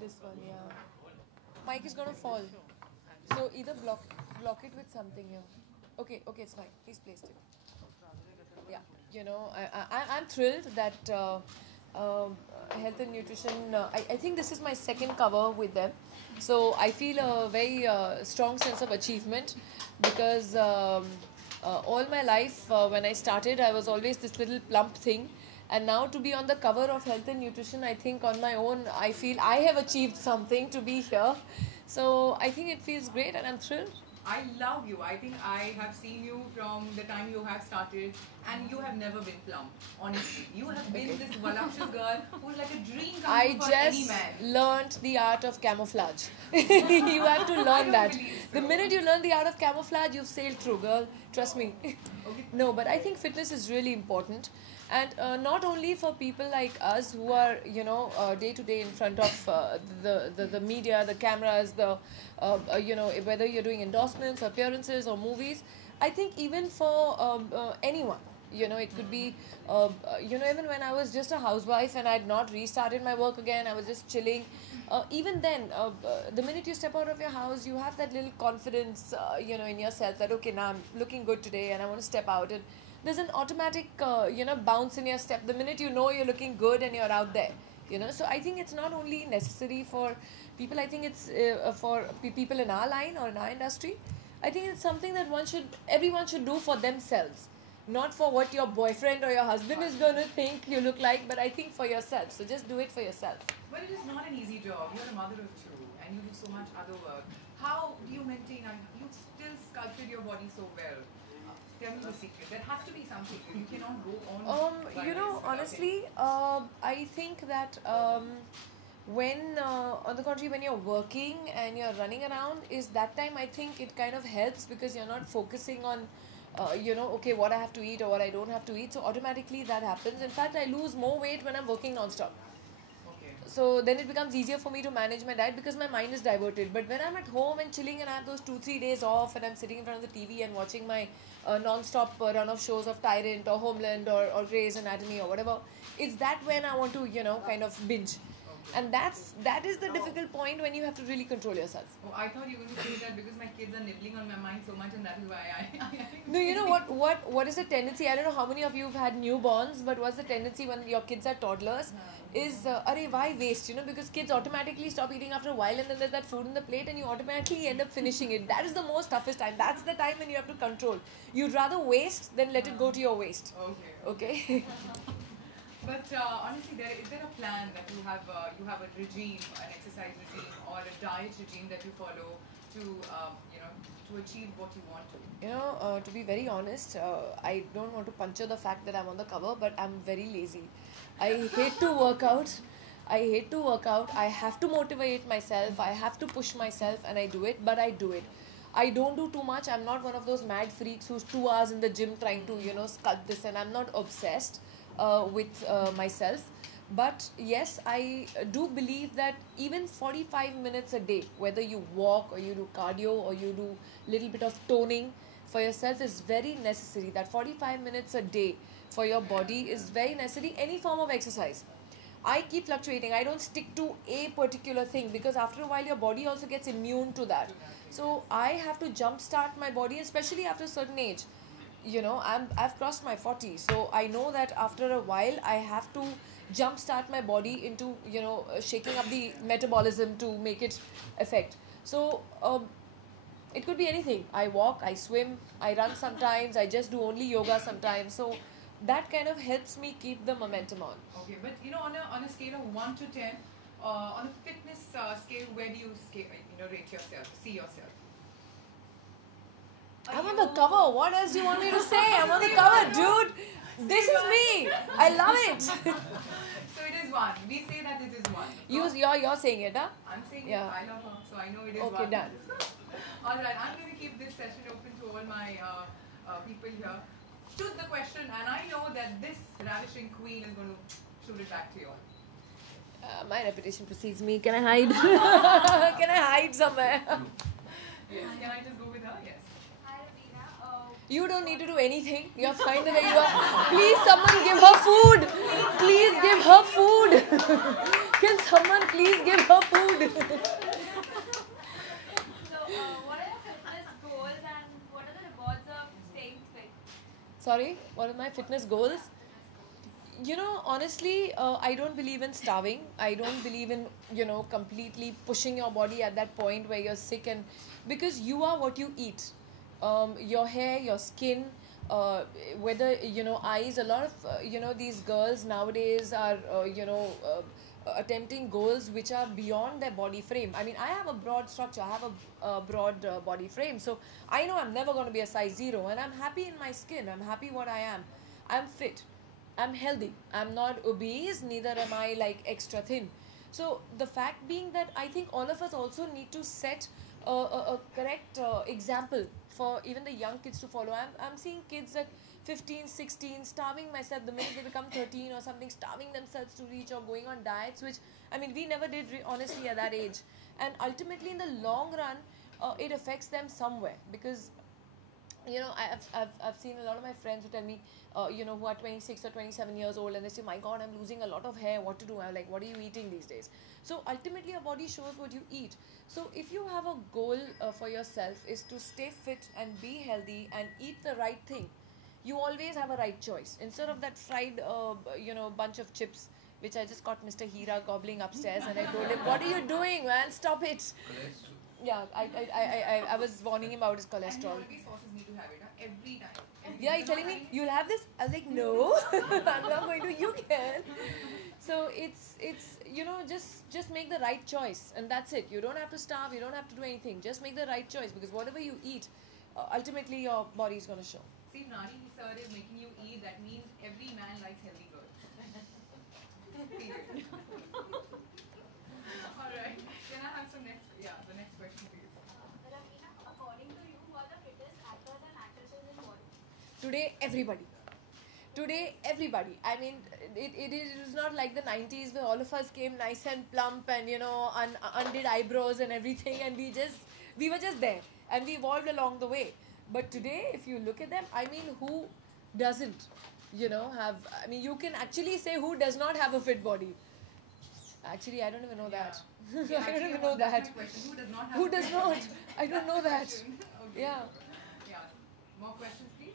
This one, yeah. Mic is gonna fall. So either block it with something here. Okay, okay, it's fine. Please place it. Yeah, I'm thrilled that health and nutrition. I think this is my second cover with them, so I feel a very strong sense of achievement because all my life when I started, I was always this little plump thing. And now to be on the cover of Health and Nutrition, I think on my own, I feel I have achieved something to be here. So I think it feels great and I'm thrilled. I love you. I think I have seen you from the time you have started, and you have never been plump. Honestly, you have been this voluptuous girl who's like a dream come true for any man. I just learnt the art of camouflage. You have to learn that. So. The minute you learn the art of camouflage, you've sailed through, girl. Trust me. Okay. No, but I think fitness is really important. And not only for people like us who are, day to day in front of the media, the cameras, whether you're doing endorsements, appearances, or movies. I think even for anyone, it could be, even when I was just a housewife and I had not restarted my work again, I was just chilling. Even then, the minute you step out of your house, you have that little confidence, in yourself that, okay, now I'm looking good today and I want to step out. And there's an automatic, bounce in your step the minute you know you're looking good and you're out there. So I think it's not only necessary for people. I think it's for people in our line or in our industry. I think it's something that everyone should do for themselves, not for what your boyfriend or your husband is going to think you look like, but I think for yourself. So just do it for yourself. But it is not an easy job. You're a mother of two, and you do so much other work. How do you maintain? And you still sculpted your body so well. Tell me the secret. There has to be some secret. You cannot go on. Honestly, I think that when, on the contrary, when you're working and you're running around, is that time I think it kind of helps because you're not focusing on, okay, what I have to eat or what I don't have to eat. So automatically that happens. In fact, I lose more weight when I'm working non-stop. So then it becomes easier for me to manage my diet because my mind is diverted. But when I'm at home and chilling and I have those 2-3 days off and I'm sitting in front of the TV and watching my non-stop run of shows of Tyrant or Homeland or Grey's Anatomy or whatever, it's that when I want to, kind of binge. And that is the difficult point when you have to really control yourself. Oh, I thought you were going to say that because my kids are nibbling on my mind so much, and that is why I No, you know what is the tendency? I don't know how many of you have had newborns, but what's the tendency when your kids are toddlers? Is why waste? Because kids automatically stop eating after a while, and then there's that food in the plate, and you automatically end up finishing it. That is the most toughest time. That's the time when you have to control. You'd rather waste than let it go to your waist. Okay. But honestly, is there a plan that you have a regime, an exercise regime, or a diet regime that you follow to achieve what you want to? To be very honest, I don't want to puncture the fact that I'm on the cover, but I'm very lazy. I hate to work out. I have to motivate myself. I have to push myself, and I do it. But I do it. I don't do too much. I'm not one of those mad freaks who's 2 hours in the gym trying to sculpt this, and I'm not obsessed with myself. But yes, I do believe that even 45 minutes a day, whether you walk or you do cardio or you do little bit of toning for yourself, is very necessary. That 45 minutes a day for your body is very necessary. Any form of exercise. I keep fluctuating. I don't stick to a particular thing because after a while your body also gets immune to that. So I have to jumpstart my body, especially after a certain age. I've crossed my 40, so I know that after a while I have to jumpstart my body into shaking up the metabolism to make it effect. So it could be anything. I walk, I swim, I run sometimes, I just do only yoga sometimes. So that kind of helps me keep the momentum on. Okay, but on a scale of 1 to 10, on a fitness scale, where do you rate yourself, see yourself? I'm on the cover. What else do you want me to say? I'm on the cover, dude. This is me. I love it. So it is 1. We say that it is 1. You're saying it, huh? I'm saying it. I love her, so I know it is 1. Okay, done. Alright, I'm going to keep this session open to all my people here. Shoot the question, and I know that this ravishing queen is going to shoot it back to you all. My reputation precedes me. Can I hide? Can I hide somewhere? Yes. Can I just go with her? Yes. You don't need to do anything. You're fine the way you are. Please, someone give her food. Please give her food. Can someone please give her food? So, what are your fitness goals and what are the rewards of staying fit? Sorry, what are my fitness goals? You know, honestly, I don't believe in starving. I don't believe in, completely pushing your body at that point where you're sick, and because you are what you eat. Your hair, your skin, uh, whether, eyes, a lot of, these girls nowadays are, attempting goals which are beyond their body frame. I mean, I have a broad structure, I have a broad body frame. So I know I'm never going to be a size 0, and I'm happy in my skin. I'm happy what I am. I'm fit. I'm healthy. I'm not obese, neither am I like extra thin. So the fact being that I think all of us also need to set a correct example for even the young kids to follow. I'm seeing kids at 15, 16 starving myself the minute they become 13 or something, starving themselves to reach or going on diets, which I mean we never did honestly at that age. And ultimately in the long run, it affects them somewhere because I've seen a lot of my friends who tell me, who are 26 or 27 years old, and they say, my God, I'm losing a lot of hair. What to do? I'm like, what are you eating these days? So ultimately, your body shows what you eat. So if you have a goal for yourself is to stay fit and be healthy and eat the right thing, you always have a right choice. Instead of that fried, bunch of chips, which I just caught Mr. Hira gobbling upstairs, and I told him, what are you doing, man? Stop it. Yeah, I was warning him about his And he cholesterol. always forces me to have it, huh? Every time. Yeah, he's telling me, you'll have this. I was like, no, I'm not going to. You can. So it's just make the right choice, and that's it. You don't have to starve. You don't have to do anything. Just make the right choice, because whatever you eat, ultimately your body is going to show. See, if Nani sir is making you eat, that means every man likes healthy girls. Period. Alright. Can I have the next question please? Raveena, according to you, who are the fittest actors and actresses in Bollywood? Today everybody. I mean, it is not like the 90s where all of us came nice and plump and undid eyebrows and everything, and we were just there, and we evolved along the way. But today if you look at them, I mean, who doesn't have, I mean, you can actually say who does not have a fit body. Actually, I don't even know that. Yeah, I don't actually, even know that's that. my question. Who does not have Who does not? I don't know that. Okay. Yeah. Yeah. More questions, please?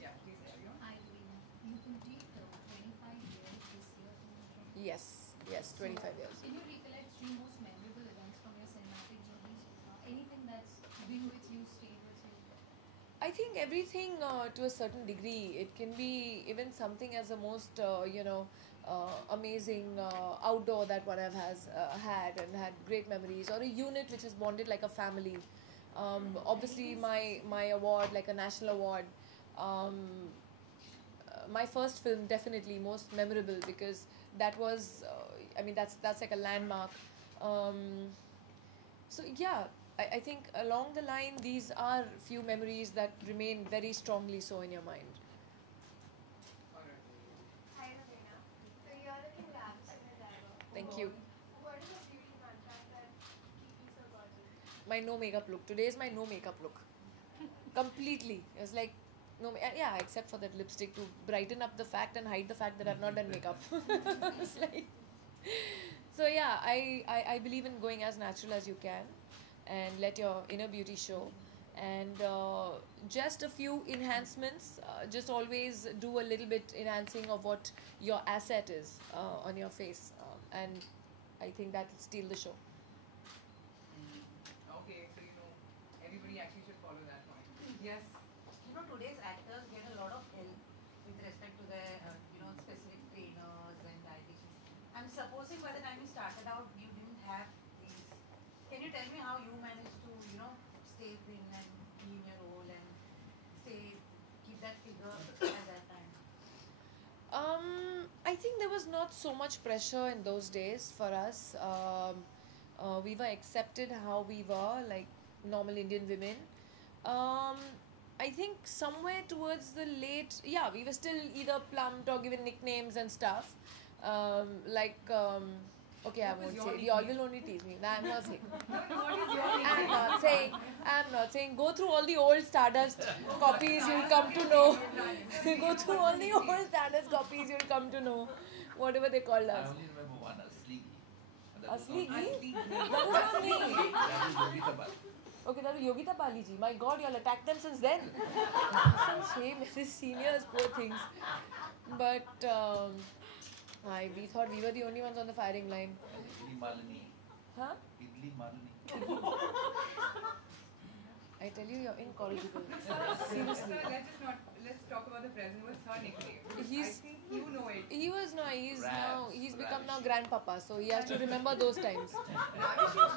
Yeah, please carry on. Hi, Raveena. You complete 25 years this year. Yes, 25 years. Can you recollect 3 most memorable events from your cinematic journey so far? Anything that's been with you, stayed with you? I think everything to a certain degree. It can be even something as the most, amazing outdoor that one have has had and had great memories, or a unit which is bonded like a family. Obviously, my award, like a national award. Um, my first film, definitely most memorable, because that was, I mean, that's like a landmark. Um, so yeah, I think along the line, these are few memories that remain very strongly so in your mind. Alright. Hi, Raveena. So, you are looking lavish in your diver. Thank you. What is the beauty mantra that keeps you so gorgeous? My no makeup look. Today is my no makeup look. Completely. It's like yeah, except for that lipstick to brighten up the fact and hide the fact that I've not done makeup. It's like, so yeah, I believe in going as natural as you can and let your inner beauty show. And just a few enhancements. Just always do a little bit enhancing of what your asset is on your face, and I think that will steal the show. Okay, so everybody actually should follow that point. Yes. Today's actors get a lot of help with respect to their, specific trainers and dietitians. I'm supposing by the time you started out, you didn't have these. Can you tell me how you managed to, stay thin and be in your role and keep that figure at that time? I think there was not so much pressure in those days for us. We were accepted how we were, like normal Indian women. Um, I think somewhere towards the late, yeah, we were still either plumped or given nicknames and stuff. Okay, I What was won't your say. You all nickname? will only tease me. Nah, I'm not saying. What is your I'm nickname? not saying. I'm not saying. Go through all the old Stardust copies, you'll come to know. Go through all the old Stardust copies, you'll come to know. Whatever they called I us. only remember one as Sleepy. Asli ghee? Asli ghee. That is not me. That is Yogita Bali. Okay, that was Yogita Bali ji. My God, y'all attacked them since then. Some shame, these seniors, poor things. But we thought we were the only ones on the firing line. Idli Malini. Huh? Idli Malini. I tell you, you're incorrigible. Sir, Seriously. let's talk about the present. What's her nickname? I He's- think you know it. He's become now Ravish. grandpapa, so he has to remember those times. Ravish is